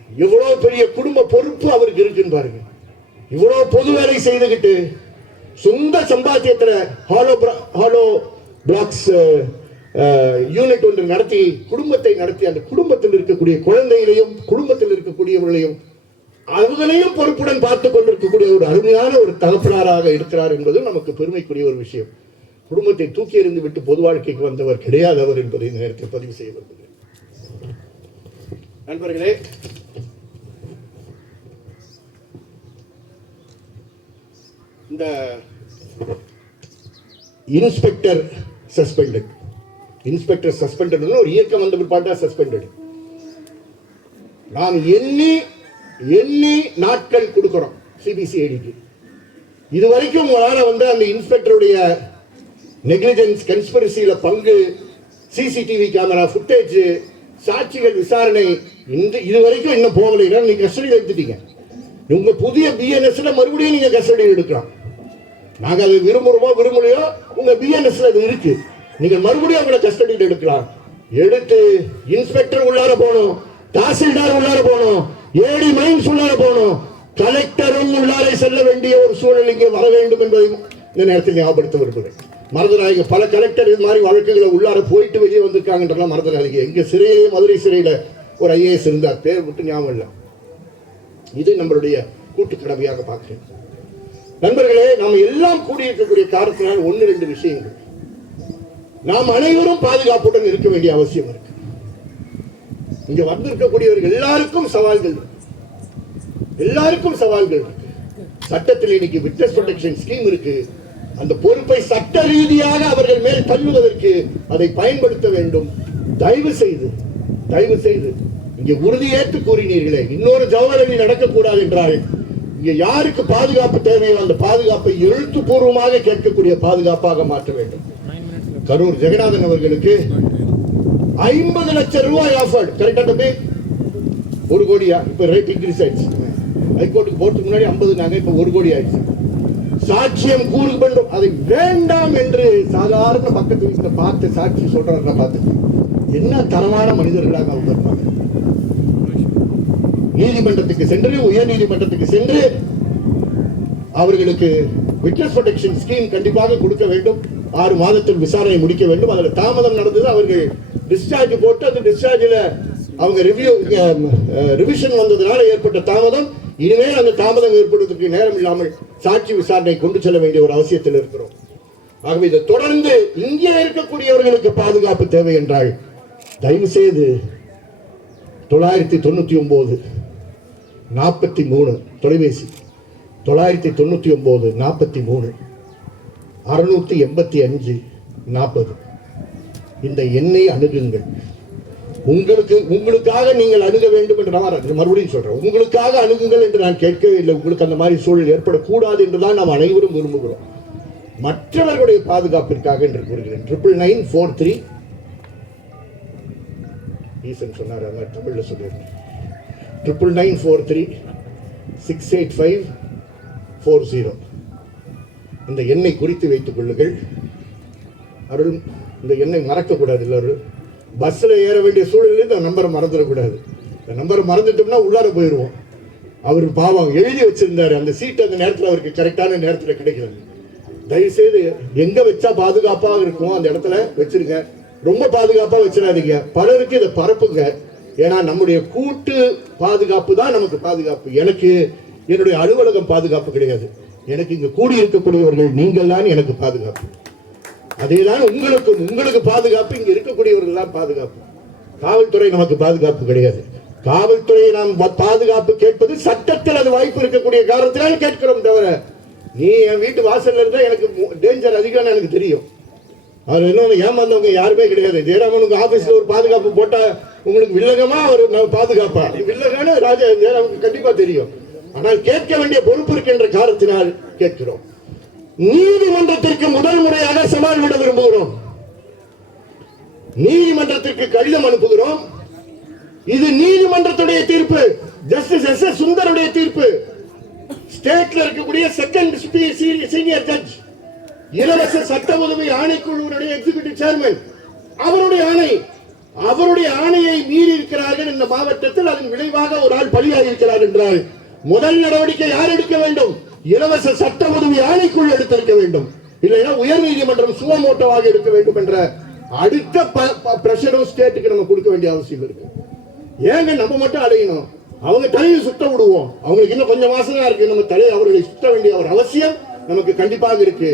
எவ்வளவு பெரிய குடும்ப பொறுப்பு அவருக்கு இருக்குன்னு பாருங்க. இவ்வளவு பொது வேலை செய்துகிட்டு சொந்த சம்பாத்தியத்துல ஹாலோ பிளாக்ஸ் யூனிட் ஒன்று நடத்தி குடும்பத்தை நடத்தி அந்த குடும்பத்தில் இருக்கக்கூடிய குழந்தைகளையும் குடும்பத்தில் இருக்கக்கூடியவர்களையும் அவர்களையும் பொறுப்புடன் பார்த்துக் கொண்டிருக்கக்கூடிய ஒரு அருமையான ஒரு தகப்பனாராக இருக்கிறார் என்பது நமக்கு பெருமைக்குரிய ஒரு விஷயம். குடும்பத்தை தூக்கி எறிந்து விட்டு பொது வாழ்க்கைக்கு வந்தவர் கிடையாதவர் என்பதை இந்த நேரத்தில் பதிவு செய்ய விரும்புகிறேன். நண்பர்களே, இந்த இன்ஸ்பெக்டர் சஸ்பெண்டட் ஒரு இயக்கம் வந்த பிற்பாடு சஸ்பெண்டட். நாம் எண்ணி நாட்கள் கொடுக்கிறோம் சிபிசிஐடிக்கு. இதுவரைக்கும் உங்களால வந்து அந்த இன்ஸ்பெக்டருடைய நெக்லிஜென்ஸ் கன்ஸ்பிரசியில பங்கு, சிசிடிவி கேமரா ஃபுட்டேஜ், சாட்சிகள் விசாரணை இதுவரைக்கும் இன்னும் போகலைன்னா நீங்க கஸ்டடியில் எடுத்துட்டீங்க. உங்க புதிய பிஎன்எஸ்ல மறுபடியும் நீங்க கஸ்டடியில் எடுக்கலாம். நாங்க அது விரும்புறோமோ விரும்பலையோ உங்க பிஎன்எஸ்ல அது இருக்கு. நீங்க மறுபடியும் அவங்களை கஸ்டடியில் எடுக்கலாம். எடுத்து இன்ஸ்பெக்டர் உள்ளார போகணும், தாசில்தார் உள்ளார போகணும், ஏடி மைன்ஸ் உள்ளார போகணும், கலெக்டரும் உள்ளாரை செல்ல வேண்டிய ஒரு சூழல் இங்கே வர வேண்டும் என்பதை இந்த நேரத்தில் ஞாபகப்படுத்த விரும்புகிறேன். மறந்துடாதீங்க, பல கலெக்டர் இது மாதிரி வழக்குகளை உள்ளார போயிட்டு வெளியே வந்திருக்காங்கன்றலாம் மறந்துடாதீங்க. எங்க சிறையிலேயே மதுரை சிறையில ஒரு ஐஏஎஸ் இருந்தார், பேர் விட்டு ஞாபகம் இல்லை. இது நம்மளுடைய கூட்டு கடமையாக பார்க்கிறேன். நண்பர்களே, நாம் எல்லாம் கூடியிருக்கக்கூடிய காரணத்தினால் 1-2 விஷயங்கள் நாம் அனைவரும் பாதுகாப்புடன் இருக்க வேண்டிய அவசியம் இருக்கு. இங்க வந்திருக்கக்கூடியவர்கள் எல்லாருக்கும் சவால்கள் இருக்கு. சட்டத்தில் இன்னைக்கு விட்னஸ் ப்ரொடெக்ஷன் ஸ்கீம் இருக்கு. அந்த பொறுப்பை சட்ட ரீதியாக அவர்கள் மேல் தள்ளுவதற்கு அதை பயன்படுத்த வேண்டும். தயவு செய்து இங்கே உறுதியேற்று கூறினீர்களே, இன்னொரு ஜவஹர்லி நடக்கக்கூடாது என்றால் இங்க யாருக்கு பாதுகாப்பு தேவையோ அந்த பாதுகாப்பை எழுத்துப்பூர்வமாக கேட்கக்கூடிய பாதுகாப்பாக மாற்ற வேண்டும். கரூர் ஜெகநாதன் அவர்களுக்கு 50 லட்சம் ரூபாய் ஆஃபர்ட். கரெக்டா தம்பி? 1 கோடியா? இப்ப ரேட் இன்க்ரீஸ் ஆயிடுச்சு. ஹைகோர்ட்டுக்கு போறதுக்கு முன்னாடி 50 நாங்க, இப்ப 1 கோடி ஆயிடுச்சு. சாட்சியம் கூறு வேண்டும், அதை வேண்டாம் என்று சாதாரண பக்கத்து வீட்டில் பார்த்து சாட்சி சொல்றாங்க. பார்த்து என்ன தரமான மனிதர்களாக அவங்க இருப்பாங்க. நீதிமன்றத்துக்கு சென்று, உயர் நீதிமன்றத்துக்கு சென்று அவர்களுக்கு விட்னஸ் ப்ரொடெக்ஷன் ஸ்கீம் கண்டிப்பாக கொடுக்க வேண்டும். 6 மாதத்தில் விசாரணை முடிக்க வேண்டும். அதில் தாமதம் நடந்தது. அவர்கள் டிஸ்சார்ஜ் போட்டு அந்த டிஸ்சார்ஜில் அவங்க ரிவிஷன் வந்ததுனால ஏற்பட்ட தாமதம். இனிமேல் அந்த தாமதம் ஏற்படுவதற்கு நேரம் இல்லாமல் சாட்சி விசாரணை கொண்டு செல்ல வேண்டிய ஒரு அவசியத்தில் இருக்கிறோம். ஆகவே இதை தொடர்ந்து இங்கே இருக்கக்கூடியவர்களுக்கு பாதுகாப்பு தேவை என்றால் தயவு செய்து 999 43 தொலைபேசி 999 43 685 40 இந்த எண்ணை அணுகுங்கள். உங்களுக்காக நீங்கள் அணுக வேண்டும் என்று நான் மறுபடியும் சொல்றேன். உங்களுக்காக அணுகுங்கள் என்று நான் கேட்கவே இல்லை. உங்களுக்கு அந்த மாதிரி சூழல் ஏற்படக்கூடாது என்றுதான் நாம் அனைவரும் விரும்புகிறோம். மற்றவர்களுடைய பாதுகாப்பிற்காக என்று கூறுகிறேன். 9943 ஈசன் சொன்னார், தமிழ்ல சொல்லியிருக்கேன். 9943 685 40 இந்த எண்ணை குறித்து வைத்துக் கொள்ளுங்கள். அருள் இந்த எண்ணை மறக்கக்கூடாது. எல்லாரும் பஸ்ல ஏற வேண்டிய சூழலில் இந்த நம்பரை மறந்துடக்கூடாது. இந்த நம்பரை மறந்துட்டோம்னா உள்ளார போயிடுவோம். அவர் பாவம் எழுதி வச்சிருந்தாரு, அந்த சீட் அந்த நேரத்தில் அவருக்கு கரெக்டான நேரத்தில் கிடைக்கிறது. தயவுசெய்து எங்க வச்சா பாதுகாப்பாக இருக்கும் அந்த இடத்துல வச்சிருங்க. ரொம்ப பாதுகாப்பா வச்சிடாதீங்க. பலருக்கு இதை பரப்புங்க. ஏன்னா நம்முடைய கூட்டு பாதுகாப்பு தான் நமக்கு பாதுகாப்பு. எனக்கு என்னுடைய அலுவலகம் பாதுகாப்பு கிடையாது. எனக்கு இங்க கூடி இருக்கக்கூடியவர்கள் நீங்கள் தான் எனக்கு பாதுகாப்பு. அதேதான் உங்களுக்கு பாதுகாப்பு. இங்க இருக்கக்கூடியவர்கள் தான் பாதுகாப்பு. காவல்துறை நமக்கு பாதுகாப்பு கிடையாது. காவல்துறையை நாம் பாதுகாப்பு கேட்பது சட்டத்தில் அது வாய்ப்பு இருக்கக்கூடிய காரணத்தினால் கேட்கிறோம். தவிர நீ என் வீட்டு வாசல்ல இருந்தா எனக்கு டேஞ்சர் அதிகம்னு எனக்கு தெரியும். அவர் இன்னொன்று ஏமாந்தவங்க யாருமே கிடையாது. ஜெயராமனுக்கு ஆபீஸ்ல ஒரு பாதுகாப்பு போட்டா உங்களுக்கு வில்லகமா ஒரு பாதுகாப்பா வில்லகான ராஜா ஜெயராமனுக்கு கண்டிப்பா தெரியும். ஆனால் கேட்க வேண்டிய பொறுப்பு இருக்கின்ற காரணத்தினால் கேட்கிறோம். நீதிமன்றத்திற்கு முதல் முறையாக சவால் விட விரும்புகிறோம். நீதிமன்றத்திற்கு கடிதம் அனுப்புகிறோம். இது நீதிமன்றத்துடைய தீர்ப்பு. ஜஸ்டிஸ் எஸ் எஸ் சுந்தருடைய தீர்ப்பு. ஸ்டேட்ல இருக்கக்கூடிய செகண்ட் சீனியர் ஜட்ஜ், இலவச சட்ட உதவி ஆணைக்குழுவினுடைய எக்ஸிகியூட்டிவ் சேர்மன், அவருடைய ஆணையை மீறி இருக்கிறார்கள் இந்த மாவட்டத்தில். அதன் விளைவாக ஒரு ஆள் பலியாகி இருக்கிறார் என்றால் முதல் நடவடிக்கை யார் எடுக்க வேண்டும்? இலவச சட்ட உதவி ஆணைக்குழு எடுத்திருக்க வேண்டும். இல்லைன்னா உயர் நீதிமன்றம் சுவமோட்டோவாக எடுக்க வேண்டும் என்ற அடுத்த பிரஷரும் ஸ்டேட்டுக்கு நம்ம கொடுக்க வேண்டிய அவசியம் இருக்கு. ஏங்க நம்ம மட்டும் அடையணும்? அவங்க தலையை சுத்த விடுவோம். அவங்களுக்கு இன்னும் கொஞ்சம் மாசம் தான் இருக்கு. நம்ம தலையை அவர்களை சுத்த வேண்டிய ஒரு அவசியம் நமக்கு கண்டிப்பாக இருக்கு.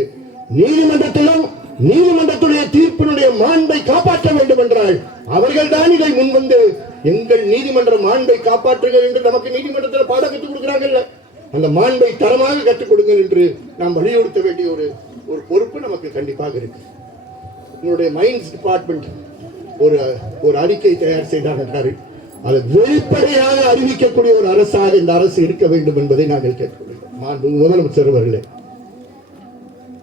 நீதிமன்றத்திலும் நீதிமன்றத்துடைய தீர்ப்பினுடைய மாண்பை காப்பாற்ற வேண்டும் என்றால் அவர்கள் தான் இதை முன்வந்து எங்கள் நீதிமன்ற மாண்பை காப்பாற்றுங்கள் என்று நமக்கு நீதிமன்றத்தில் பாடம் கற்றுக் கொடுக்கிறாங்கல்ல, அந்த மாண்பை தரமாக கற்றுக் கொடுங்கள் என்று நாம் வலியுறுத்த வேண்டிய ஒரு பொறுப்பு நமக்கு கண்டிப்பாக இருக்கு. உங்களுடைய மைன்ஸ் டிபார்ட்மெண்ட் ஒரு அறிக்கை தயார் செய்தார் என்றார். அதை வெளிப்படையாக அறிவிக்கக்கூடிய ஒரு அரசாக இந்த அரசு இருக்க வேண்டும் என்பதை நாங்கள் கேட்கிறோம். முதலமைச்சர் அவர்களே,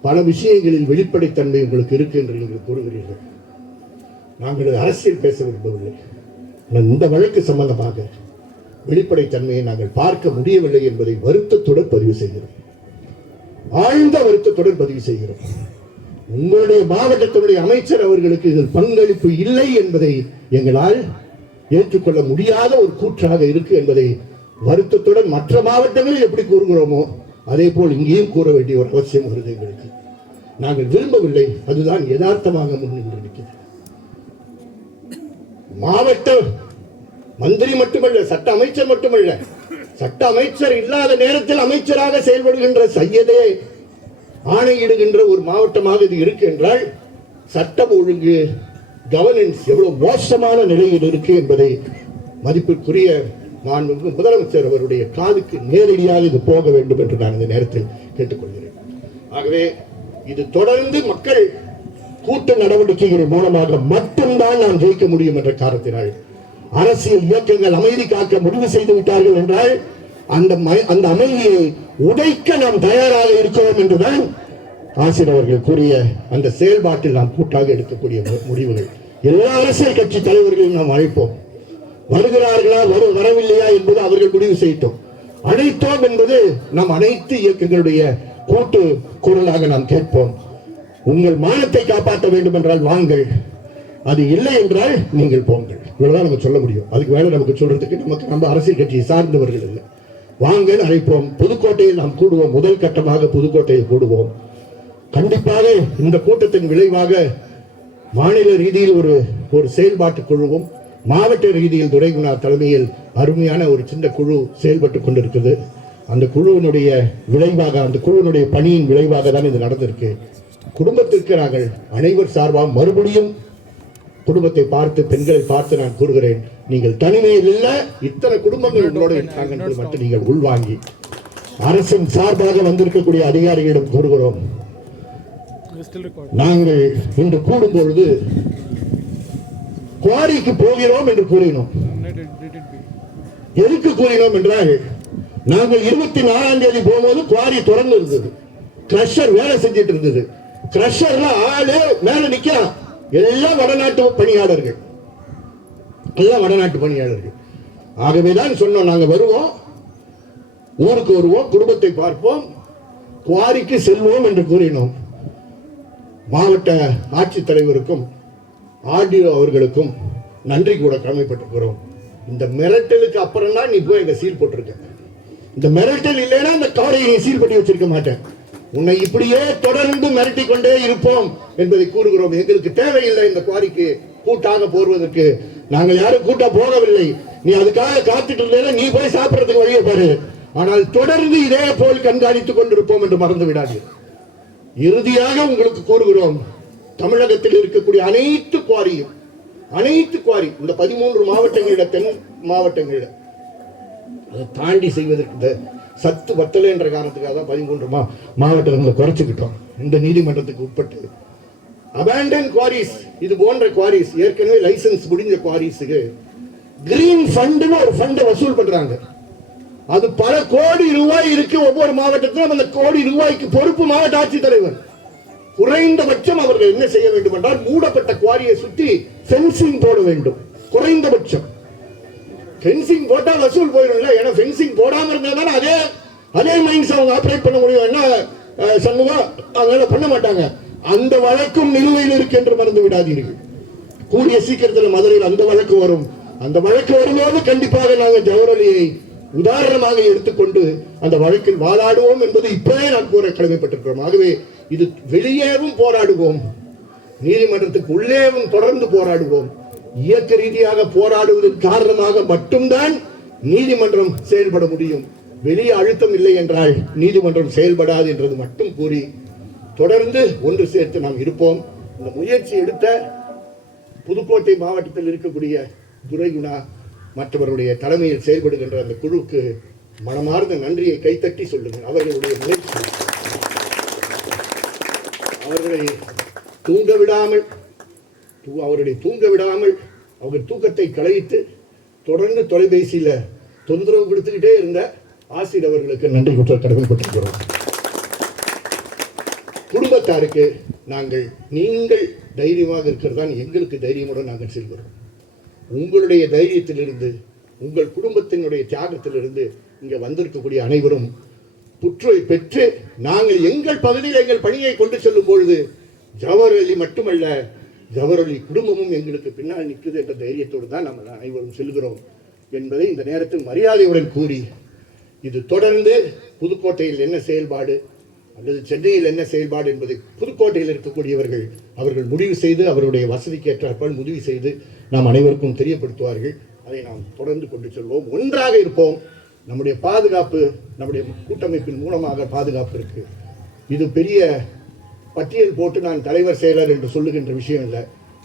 பல விஷயங்களில் வெளிப்படைத்தன்மை உங்களுக்கு இருக்கு என்று நீங்கள் கூறுகிறீர்கள். நாங்கள் அரசியல் பேச விரும்பவில்லை. இந்த வழக்கு சம்பந்தமாக வெளிப்படைத்தன்மையை நாங்கள் பார்க்க முடியவில்லை என்பதை வருத்தத்துடன் பதிவு செய்கிறோம். ஆழ்ந்த வருத்தத்துடன் பதிவு செய்கிறோம். உங்களுடைய மாவட்டத்தினுடைய அமைச்சர் அவர்களுக்கு இதில் பங்களிப்பு இல்லை என்பதை எங்களால் ஏற்றுக்கொள்ள முடியாத ஒரு கூற்றாக இருக்கு என்பதை வருத்தத்துடன் மற்ற மாவட்டங்களில் எப்படி கூறுகிறோமோ அதே போல் இங்கேயும் கூற வேண்டிய ஒரு அவசியம் வருது எங்களுக்கு. நாங்கள் விரும்பவில்லை, அதுதான் யதார்த்தமாக முன்னின்றிருக்கிறது. மாவட்ட மந்திரி மட்டுமல்ல, சட்ட அமைச்சர் மட்டுமல்ல, சட்ட அமைச்சர் இல்லாத நேரத்தில் அமைச்சராக செயல்படுகின்ற சையதே ஆணையிடுகின்ற ஒரு மாவட்டமாக இது இருக்கு என்றால் சட்டம் ஒழுங்கு கவர்னன்ஸ் எவ்வளவு மோசமான நிலையில் இருக்கு என்பதை மதிப்பிற்குரிய முதலமைச்சர் அவருடைய காதுக்கு நேரடியாக இது போக வேண்டும் என்று நான் இந்த நேரத்தில் கேட்டுக்கொள்கிறேன். ஆகவே இது தொடர்ந்து மக்கள் கூட்டு நடவடிக்கைகள் மூலமாக மட்டும்தான் நாம் ஜெயிக்க முடியும் என்ற காரணத்தினால் அரசியல் இயக்கங்கள் அமைதி காக்க முடிவு செய்து விட்டார்கள் என்றால் அந்த அமைதியை உடைக்க நாம் தயாராக இருக்கிறோம் என்றுதான் ஆசிரியர் அவர்கள் கூறிய அந்த செயல்பாட்டில் நாம் கூட்டாக எடுக்கக்கூடிய முடிவுகள். எல்லா அரசியல் கட்சி தலைவர்களையும் நாம் அழைப்போம். வருகிறார்களா வரவில்லையா என்பது அவர்கள் முடிவு செய்யட்டும். அழைத்தோம் என்பது நம் அனைத்து இயக்கங்களுடைய கூட்டு குரலாக நாம் கேட்போம். உங்கள் மானத்தை காப்பாற்ற வேண்டும் என்றால் வாங்கள், அது இல்லை என்றால் நீங்கள் போங்கள். இவ்வளவுதான் நமக்கு சொல்ல முடியும். அதுக்கு மேல நமக்கு சொல்றதுக்கு நம்ம அரசியல் கட்சியை சார்ந்தவர்கள் இல்லை. வாங்கள் அழைப்போம். புதுக்கோட்டையில் நாம் கூடுவோம். முதல் கட்டமாக புதுக்கோட்டையில் கூடுவோம். கண்டிப்பாக இந்த கூட்டத்தின் விளைவாக மாநில ரீதியில் ஒரு செயல்பாட்டு குழுவும் மாவட்ட ரீதியில் துரைகுணார் தலைமையில் அருமையான ஒரு சின்ன குழு செயல்பட்டுக் கொண்டிருக்கிறது. அந்த குழுவினுடைய விளைவாக, அந்த குழுவினுடைய பணியின் விளைவாக தான் இது நடந்திருக்கு. குடும்பத்திற்கு நாங்கள் அனைவர் சார்பாக மறுபடியும் குடும்பத்தை பார்த்து, பெண்களை பார்த்து நான் கூறுகிறேன், நீங்கள் தனிமையில் இல்ல, இத்தனை குடும்பங்கள் உங்களோடு இருக்காங்க என்று மட்டும் நீங்கள் உள்வாங்கி அரசின் சார்பாக வந்திருக்கக்கூடிய அதிகாரிகளிடம் கூறுகிறோம். நாங்கள் இன்று கூடும் பொழுது குவாரிக்கு போகிறோம் என்று கூறினோம். எதுக்கு கூறினோம் என்றால், நாங்கள் 24ஆம் தேதி போகும்போது குவாரி திறந்து இருந்தது, கிரஷர் வேலை செஞ்சிட்டு இருந்தது. கிரஷர்ல ஆளு மேல நிக்கிறான், எல்லாம் வடநாட்டு பணியாளர்கள், எல்லாம் வடநாட்டு பணியாளர்கள். ஆகவேதான் சொன்னோம், நாங்க வருவோம், ஊருக்கு வருவோம், குடும்பத்தை பார்ப்போம், குவாரிக்கு செல்வோம் என்று கூறினோம். மாவட்ட ஆட்சித்தலைவருக்கும் ஆர்டிஓ அவர்களுக்கும் நன்றி கூட கடமைப்பட்டிருக்கிறோம். இந்த மிரட்டலுக்கு அப்புறம் தான் நீ போய் எங்க சீல் போட்டிருக்க. இந்த மிரட்டல் இல்லைன்னா அந்த காரையை நீ சீல் பண்ணி வச்சிருக்க மாட்டேன். உன்னை இப்படியே தொடர்ந்து மிரட்டி கொண்டே இருப்போம் என்பதை கூறுகிறோம். எங்களுக்கு தேவையில்லை இந்த குவாரிக்கு கூட்டாக போடுவதற்கு. நாங்கள் யாரும் கூட்டா போகவில்லை. நீ அதுக்காக காத்துட்டு இருந்தேன்னா நீ போய் சாப்பிடறதுக்கு வழியை பாரு. ஆனால் தொடர்ந்து இதே போல் கண்காணித்துக் கொண்டிருப்போம் என்று மறந்து விடாது. இறுதியாக உங்களுக்கு கூறுகிறோம், தமிழகத்தில் இருக்கக்கூடிய அனைத்து குவாரி இந்த 13 மாவட்டங்களில், தென் மாவட்டங்களில் அதை தாண்டி செய்வதற்கு இந்த சத்து பத்தலை என்ற காரணத்துக்காக தான் 13 மாவட்டங்களை குறைச்சுக்கிட்டோம். இந்த நீதிமன்றத்துக்கு உட்பட்டு அபேண்டன் குவாரிஸ், இது போன்ற குவாரிஸ், ஏற்கனவே லைசன்ஸ் முடிஞ்ச குவாரிஸுக்கு கிரீன் ஃபண்டுன்னு ஒரு ஃபண்டை வசூல் பண்றாங்க. அது பல கோடி ரூபாய் இருக்கு. ஒவ்வொரு மாவட்டத்திலும் அந்த கோடி ரூபாய்க்கு பொறுப்பு மாவட்ட ஆட்சித்தலைவர். குறைந்தபட்சம் அவர்கள் என்ன செய்ய வேண்டும் என்றால், மூடப்பட்ட குவாரியை சுற்றி ஃபென்சிங் போட வேண்டும். குறைந்தபட்சம் ஃபென்சிங் போட்டா வசூல் போயிடும்ல. ஏன்னா ஃபென்சிங் போடாம இருந்தா அதே மைன்ஸ் அவங்க ஆபரேட் பண்ண முடியும். என்ன சண்முகம், அதனால பண்ண மாட்டாங்க. அந்த வழக்கும் நிலுவையில் இருக்கு என்று மறந்து விடாதீர்கள். கூடிய சீக்கிரத்தில் மதுரையில் அந்த வழக்கு வரும். அந்த வழக்கு வரும்போது கண்டிப்பாக நாங்கள் ஜவஹர்லாலை உதாரணமாக எடுத்துக்கொண்டு அந்த வழக்கில் வாதாடுவோம் என்பது இப்பவே நான் கூற கடமைப்பட்டிருக்கிறோம். ஆகவே இது வெளியேவும் போராடுவோம், நீதிமன்றத்துக்கு உள்ளேவும் தொடர்ந்து போராடுவோம். இயக்க ரீதியாக போராடுவதன் காரணமாக மட்டும்தான் நீதிமன்றம் செயல்பட முடியும். வெளியே அழுத்தம் இல்லை என்றால் நீதிமன்றம் செயல்படாது என்றது மட்டும் கூறி தொடர்ந்து ஒன்று சேர்த்து நாம் இருப்போம். இந்த முயற்சி எடுத்த புதுக்கோட்டை மாவட்டத்தில் இருக்கக்கூடிய துரைகுணா மற்றவருடைய தலைமையில் செயல்படுகின்ற அந்த குழுக்கு மனமார்ந்த நன்றியை கைத்தட்டி சொல்லுங்கள். அவர்களுடைய முயற்சி, அவர்களை தூங்க விடாமல் அவர்கள் தூக்கத்தை கலைத்து தொடர்ந்து தொலைபேசியில தொந்தரவு கொடுத்துக்கிட்டே இருந்த ஆசிரியர் அவர்களுக்கு நன்றி கூற கடமைப்பட்டிருக்கிறோம். குடும்பத்தாருக்கு நீங்கள் தைரியமாக இருக்கிறது தான் எங்களுக்கு தைரியமுடன் நாங்கள் செல்கிறோம். உங்களுடைய தைரியத்திலிருந்து, உங்கள் குடும்பத்தினுடைய தியாகத்திலிருந்து இங்கே வந்திருக்கக்கூடிய அனைவரும் புற்றுநோய் பெற்று நாங்கள் எங்கள் பகுதியில் எங்கள் பணியை கொண்டு செல்லும் பொழுது ஜவஹர்லால் மட்டுமல்ல, ஜவஹர்லால் குடும்பமும் எங்களுக்கு பின்னால் நிற்குது என்ற தைரியத்தோடு தான் நம்ம அனைவரும் செல்கிறோம் என்பதை இந்த நேரத்தில் மரியாதையுடன் கூறி, இது தொடர்ந்து புதுக்கோட்டையில் என்ன செயல்பாடு அல்லது சென்னையில் என்ன செயல்பாடு என்பதை புதுக்கோட்டையில் இருக்கக்கூடியவர்கள் அவர்கள் முடிவு செய்து, அவருடைய வசதிக்கு ஏற்றாற்போல் முடிவு செய்து நாம் அனைவருக்கும் தெரியப்படுத்துவார்கள். அதை நாம் தொடர்ந்து கொண்டு செல்வோம். ஒன்றாக இருப்போம். நம்முடைய பாதுகாப்பு, நம்முடைய கூட்டமைப்பின் மூலமாக பாதுகாப்பு இருக்கு. இது பெரிய பட்டியல் போட்டு நான் தலைவர் செயலர் என்று சொல்லுகின்ற விஷயம் இல்லை.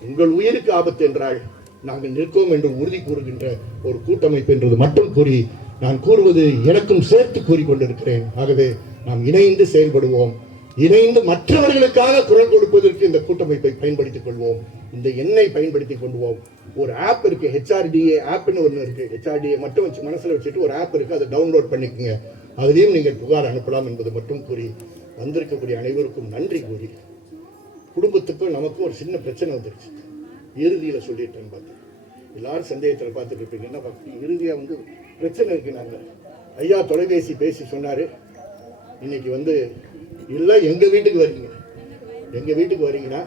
உங்கள் உயிருக்கு ஆபத்து என்றால் நாங்கள் நிற்கோம் என்று உறுதி கூறுகின்ற ஒரு கூட்டமைப்பு என்றது மட்டும் கூறி, நான் கூறுவது எனக்கும் சேர்த்து கூறிக்கொண்டிருக்கிறேன். ஆகவே நாம் இணைந்து செயல்படுவோம். இணைந்து மற்றவர்களுக்காக குரல் கொடுப்பதற்கு இந்த கூட்டமைப்பை பயன்படுத்திக் கொள்வோம். இந்த எண்ணை பயன்படுத்திக் கொள்வோம். ஒரு ஆப் இருக்கு, HRDA ஆப்னு ஒன்று இருக்கு. HRDA மட்டும் வச்சு மனசுல வச்சுட்டு ஒரு ஆப் இருக்கு, அதை டவுன்லோட் பண்ணிக்கோங்க. அதிலையும் நீங்கள் புகார் அனுப்பலாம் என்பது மட்டும் கூறி, வந்திருக்கக்கூடிய அனைவருக்கும் நன்றி கூறி, குடும்பத்துக்கும் நமக்கும் ஒரு சின்ன பிரச்சனை வந்துருச்சு. இறுதியில் சொல்லிட்டேன்னு பார்த்தேன். எல்லாரும் சந்தேகத்தில் பார்த்துட்டு இருப்பீங்க, என்ன பார்த்து இறுதியாக பிரச்சனை இருக்கு. நாங்கள் ஐயா தொலைபேசி பேசி சொன்னார், இன்னைக்கு இல்லை எங்கள் வீட்டுக்கு வரீங்கன்னா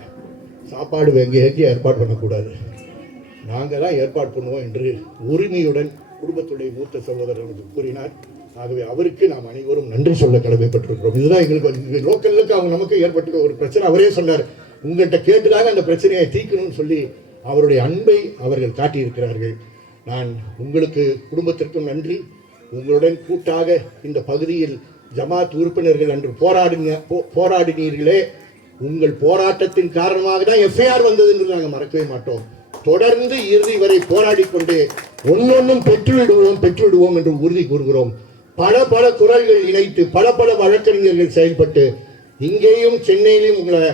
சாப்பாடு எங்கேயும் ஏற்பாடு பண்ணக்கூடாது, நாங்கள் தான் ஏற்பாடு பண்ணுவோம் என்று உரிமையுடன் குடும்பத்துடைய மூத்த சகோதரர்களுக்கு கூறினார். ஆகவே அவருக்கு நாம் அனைவரும் நன்றி சொல்ல கடமைப்பட்டிருக்கிறோம். இதுதான் எங்களுக்கு லோக்கலுக்கு அவங்க நமக்கு ஏற்பட்ட ஒரு பிரச்சனை. அவரே சொன்னார், உங்கள்கிட்ட கேட்டுதாங்க அந்த பிரச்சனையை தீர்க்கணும்னு சொல்லி அவருடைய அன்பை அவர்கள் காட்டியிருக்கிறார்கள். நான் உங்களுக்கு குடும்பத்திற்கும் நன்றி. உங்களுடன் கூட்டாக இந்த பகுதியில் ஜமாத் உறுப்பினர்கள் அன்று போராடினீர்களே, உங்கள் போராட்டத்தின் காரணமாக தான் எஃப்ஐஆர் வந்தது என்று நாங்கள் மறக்கவே மாட்டோம். தொடர்ந்து இறுதி வரை போராடி கொண்டு ஒன்னொன்னும் பெற்றுவிடுவோம் என்று உறுதி கூறுகிறோம். பல குரல்கள் இணைத்து பல வழக்கறிஞர்கள் செயல்பட்டு இங்கேயும் சென்னையிலும் உங்களை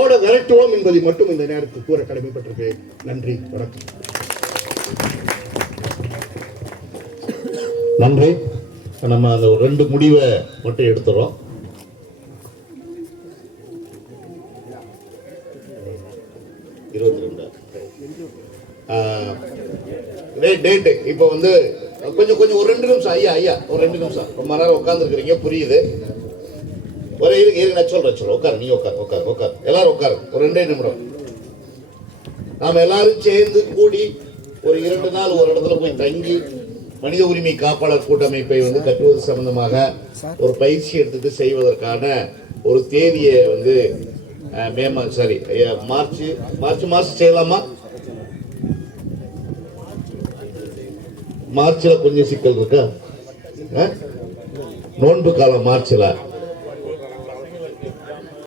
ஓட விரட்டுவோம் என்பதை மட்டும் இந்த நேரத்தில் கூற கடமைப்பட்டிருக்கிறேன். நன்றி, வணக்கம். நன்றி. நம்ம அந்த 2 முடிவை மட்டும் எடுத்துறோம். டேட்டு இப்போ கொஞ்சம் ஒரு 2 நிமிஷம் ஐயா ஒரு 2 நிமிஷம். ரொம்ப நேரம் உட்காந்துருக்கிறீங்க, புரியுது. ஒரு நான் சொல்றேன். உட்காரு, நீ உட்காரு எல்லாரும் உட்காரு. ஒரு 2 நிமிடம். நாம் எல்லாரும் சேர்ந்து கூடி ஒரு 2 நாள் ஒரு இடத்துல போய் தங்கி மனித உரிமை காப்பாளர் கூட்டமைப்பை வந்து கட்டுவது சம்பந்தமாக ஒரு பயிற்சி எடுத்துட்டு செய்வதற்கான ஒரு தேதியை வந்து மார்ச் மாசம் செய்யலாமா? மார்ச்ல கொஞ்சம் சிக்கல் இருக்கா? நோன்பு காலம் மார்ச்ல